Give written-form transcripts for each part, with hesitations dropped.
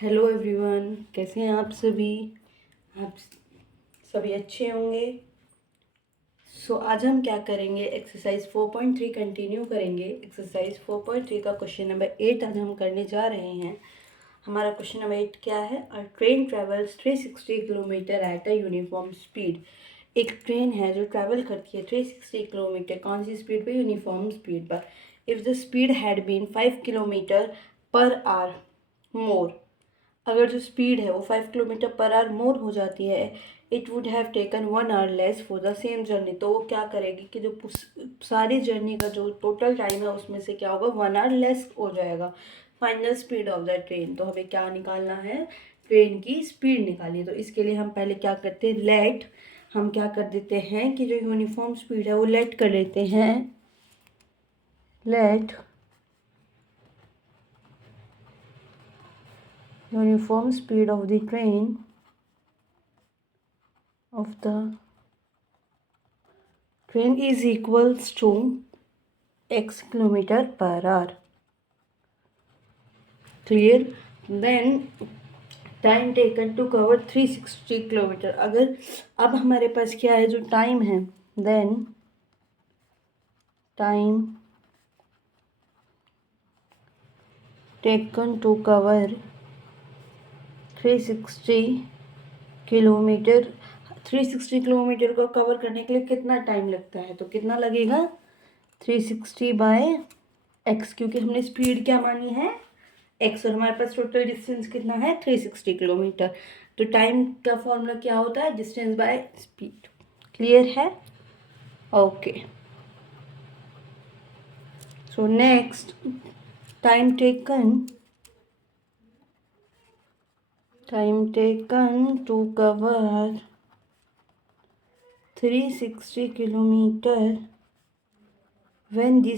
Hello everyone, कैसे हैं आप सभी। आप सभी अच्छे होंगे। आज हम क्या करेंगे, एक्सरसाइज 4.3 कंटिन्यू करेंगे। एक्सरसाइज 4.3 का क्वेश्चन नंबर 8 आज हम करने जा रहे हैं। हमारा क्वेश्चन नंबर 8 क्या है? A train travels 360 kilometre at a uniform speed. एक ट्रेन है जो ट्रैवल करती है 360 किलोमीटर, कौन सी स्पीड पे? यूनिफॉर्म स्पीड पर। If the speed had been 5 kilometre per hour more, अगर जो स्पीड है वो 5 किलोमीटर पर आवर मोर हो जाती है, it would have taken 1 our less for the same journey. तो वो क्या करेगी कि जो सारी जर्नी का जो टोटल टाइम है उसमें से क्या होगा, 1 आवर लेस हो जाएगा। Final speed of the train, तो हमें क्या निकालना है? ट्रेन की स्पीड निकालिए। तो इसके लिए हम पहले क्या करते हैं, लेट, हम क्या कर देते हैं कि जो यूनिफॉर्म स्पीड है वो लेट कर लेते हैं। Let uniform speed of the train is equals to x kilometer per hour. Clear? Then time taken to cover 360 kilometre. अगर अब हमारे पास क्या है, जो टाइम है, then time taken to cover 360 kilometre. 360 kilometre को कवर करने के लिए कितना टाइम लगता है? तो कितना लगेगा? 360 बाय एक्स, क्योंकि हमने स्पीड क्या मानी है? एक्स, और हमारे पास टोटल डिस्टेंस कितना है? 360 किलोमीटर। तो टाइम का फॉर्मूला क्या होता है? Distance by speed. क्लियर है? Okay. So next, time taken to cover 360 kilometre when the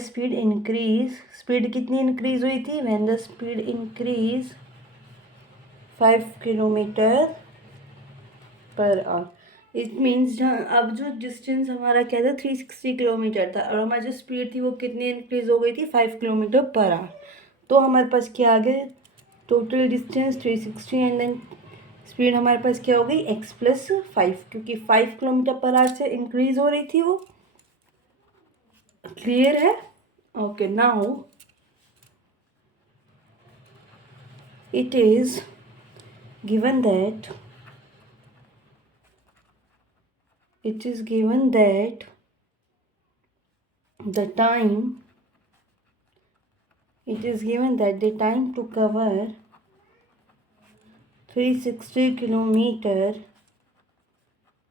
speed increase, speed कितनी इंक्रीज हुई थी? when the speed increase 5 kilometre per hour. It means अब जो डिस्टेंस हमारा क्या था, 360 किलोमीटर था, और हमारी जो स्पीड थी वो कितनी इंक्रीज हो गई थी? 5 किलोमीटर पर आवर। तो हमारे पास क्या आ गया? Total distance 360 and then speed हमारे पास क्या हो गई? x प्लस 5, क्योंकि 5 किलोमीटर पर आवर से इंक्रीज हो रही थी वो। क्लियर है? Okay, now it is given that the time to cover 360 kilometer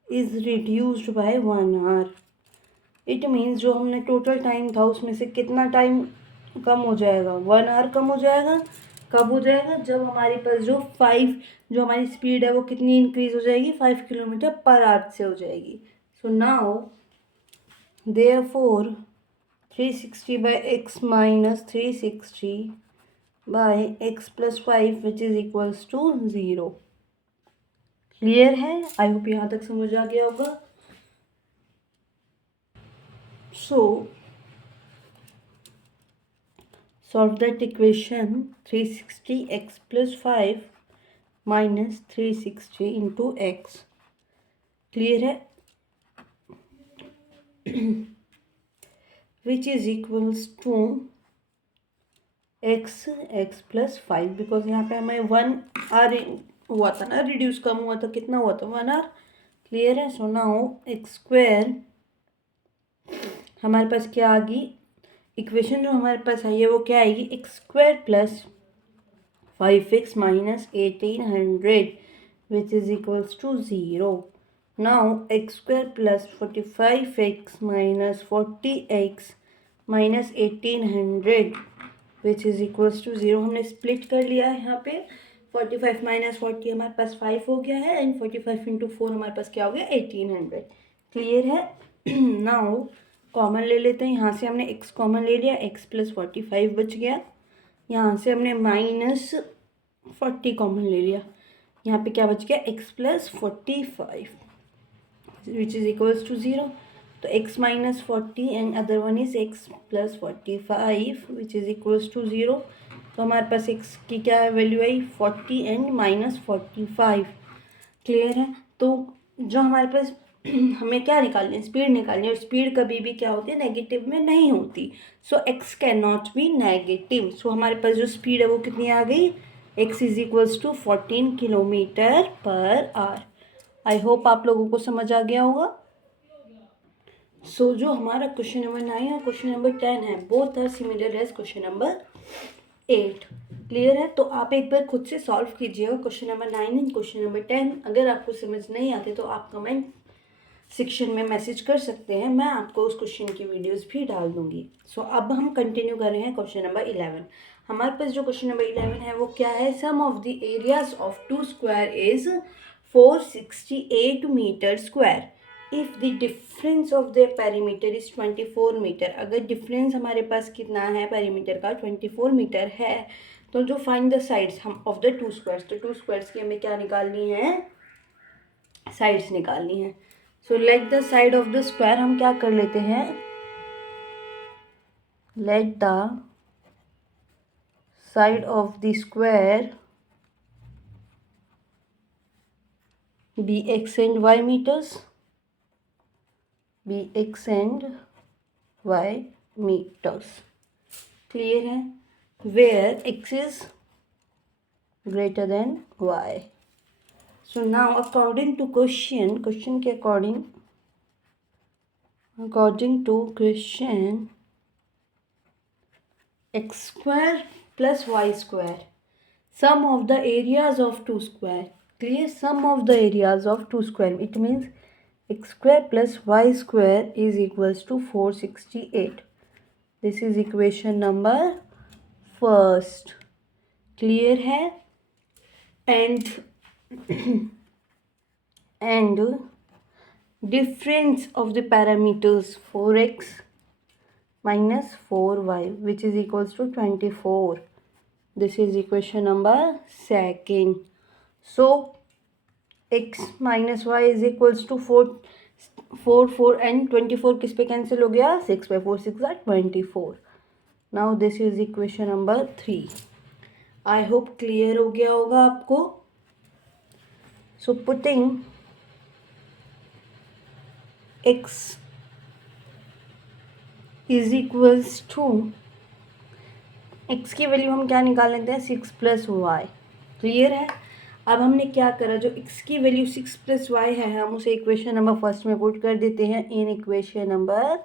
is reduced by 1 hour. It means जो हमने टोटल टाइम था उसमें से कितना टाइम कम हो जाएगा? 1 आवर कम हो जाएगा। कब हो जाएगा? जब हमारे पास जो हमारी स्पीड है वो कितनी इंक्रीज हो जाएगी? 5 किलोमीटर पर आवर से हो जाएगी। So now therefore 360 by x minus 360 by x plus 5 which is equals to 0. Clear है? आई होप यहाँ तक समझ आ गया होगा। सो solve that equation 360x plus 5 minus 360 into x. Clear है? which is equals to x plus 5, because यहाँ पे हमें 1 आर हुआ था ना, रिड्यूस कम हुआ था, कितना हुआ था? 1 आर। क्लियर है? सो नाउ एक्स स्क्वायर हमारे पास क्या आ गई? इक्वेशन जो हमारे पास आई है वो क्या आएगी? X square plus 5x minus 1800 which is equals to 0. Now x square plus 45x minus 40x minus 1800 which is equals to 0. हमने स्प्लिट कर लिया है यहाँ पे। 45 माइनस 40 हमारे पास 5 हो गया है, एंड 45 इंटू 4 हमारे पास क्या हो गया? 1800. क्लियर है? नाउ कॉमन ले लेते हैं। यहाँ से हमने x कॉमन ले लिया, x प्लस 45 बच गया। यहाँ से हमने माइनस 40 कॉमन ले लिया, यहाँ पे क्या बच गया? x plus 45 which is equals to 0. तो x minus 40 and other one is x plus 45 which is equals to 0. तो हमारे पास x की क्या वैल्यू आई 40 एंड -45। क्लियर है। तो जो हमारे पास हमें क्या निकालनी है, स्पीड निकालनी है, और स्पीड कभी भी क्या होती है, नेगेटिव में नहीं होती। So x can not be negative. So हमारे पास जो स्पीड है वो कितनी आ गई, x is equals to 14 kilometre per hour. I hope आप लोगों को समझ आ गया होगा। सो जो हमारा क्वेश्चन नंबर 9 और क्वेश्चन नंबर 10 है, both are similar as question number 8। Clear है। तो आप एक बार खुद से सॉल्व कीजिएगा question number 9 and question number 10। अगर आपको समझ नहीं आते तो आप कमेंट सेक्शन में मैसेज कर सकते हैं, मैं आपको उस क्वेश्चन की वीडियोस भी डाल दूंगी। सो अब हम कंटिन्यू कर रहे हैं क्वेश्चन नंबर 11। हमारे पास जो क्वेश्चन नंबर 11 है वो क्या है, sum of the areas of two square is 468 metre square if the difference of the perimeter is 24 metre. अगर डिफरेंस हमारे पास कितना है पेरीमीटर का, 24 मीटर है, तो जो फाइंड द साइड्स हम ऑफ द टू स्क्वायर्स, तो टू स्क्वायर्स की हमें क्या निकालनी है, साइड्स निकालनी है। So let the side of the square हम क्या कर लेते हैं, let the side of the square be x and y metres, be x and y metres. Clear है। Where x is greater than y. So now according to question के according to question, x square plus y square, sum of the areas of two square. Clear, sum of the areas of two square, it means x square plus y square is equals to 468. This is equation number first. Clear है। and difference of the parameters 4x minus 4y which is equals to 24. This is equation number second. So x minus y is equals to 4 and 24 किस पे cancel हो गया, 6 by 4 6 are 24. Now this is equation number 3. I hope clear हो गया होगा आपको। So putting x is equals to, x की value हम क्या निकाल लेते हैं, 6 प्लस वाई। क्लियर है। अब हमने क्या करा, जो x की वैल्यू 6 प्लस वाई है हम उसे इक्वेशन नंबर फर्स्ट में पुट कर देते हैं, इन इक्वेशन नंबर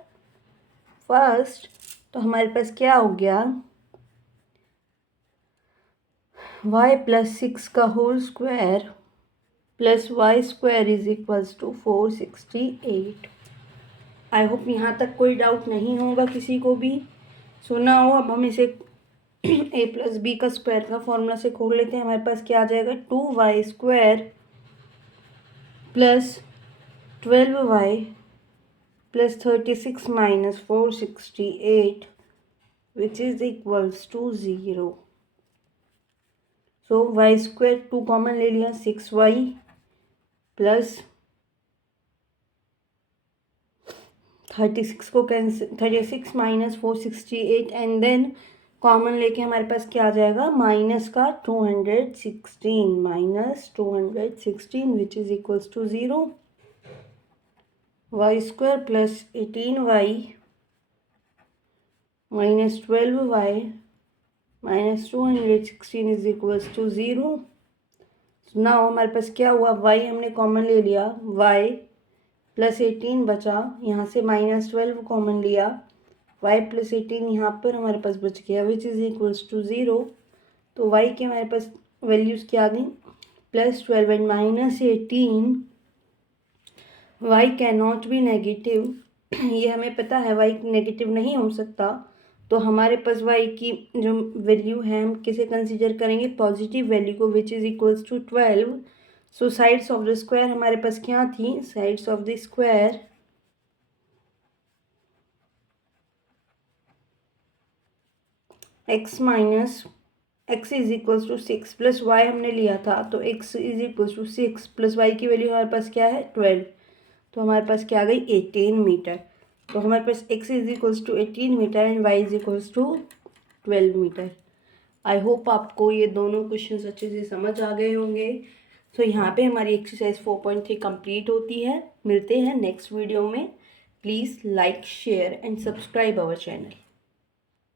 फर्स्ट। तो हमारे पास क्या हो गया, y प्लस 6 का whole square plus y square is equals to 468। I hope यहाँ तक कोई डाउट नहीं होगा किसी को भी। सुना हो। अब हम इसे a प्लस बी का स्क्वायर का फॉर्मूला से खोल लेते हैं। हमारे पास क्या आ जाएगा, 2y square plus 12y plus 36 minus 468 which is equals to 0। So y square 2 common ले लिया, 6y प्लस 36 को cancel, 36 minus 468 and then common लेके हमारे पास क्या आ जाएगा, माइनस का 216 minus 216 which is equals to 0। Y square plus 18y minus 12y minus 216 is equals to 0। Now हमारे पास क्या हुआ, y हमने कॉमन ले लिया, y प्लस 18 बचा, यहाँ से माइनस 12 कॉमन लिया, y प्लस 18 यहाँ पर हमारे पास बच गया विच इज़ इक्वल्स टू 0। तो y के हमारे पास वैल्यूज़ क्या आ गई, plus 12 and minus 18। y can not be negative, ये हमें पता है y नेगेटिव नहीं हो सकता। तो हमारे पास y की जो वैल्यू है हम किसे कंसीडर करेंगे, पॉजिटिव वैल्यू को, which is equals to 12। So sides of the square हमारे पास क्या थी, sides of the square x minus x is equals to 6 plus y हमने लिया था, तो x is equals to 6 plus y की वैल्यू हमारे पास क्या है 12। तो हमारे पास क्या आ गई 18 मीटर। तो हमारे पास x is equals to 18 metre and y is equals to 12 metre. I hope आपको ये दोनों क्वेश्चंस अच्छे से समझ आ गए होंगे। सो यहाँ पे हमारी एक्सरसाइज 4.3 कंप्लीट होती है। मिलते हैं नेक्स्ट वीडियो में। Please like share and subscribe our channel.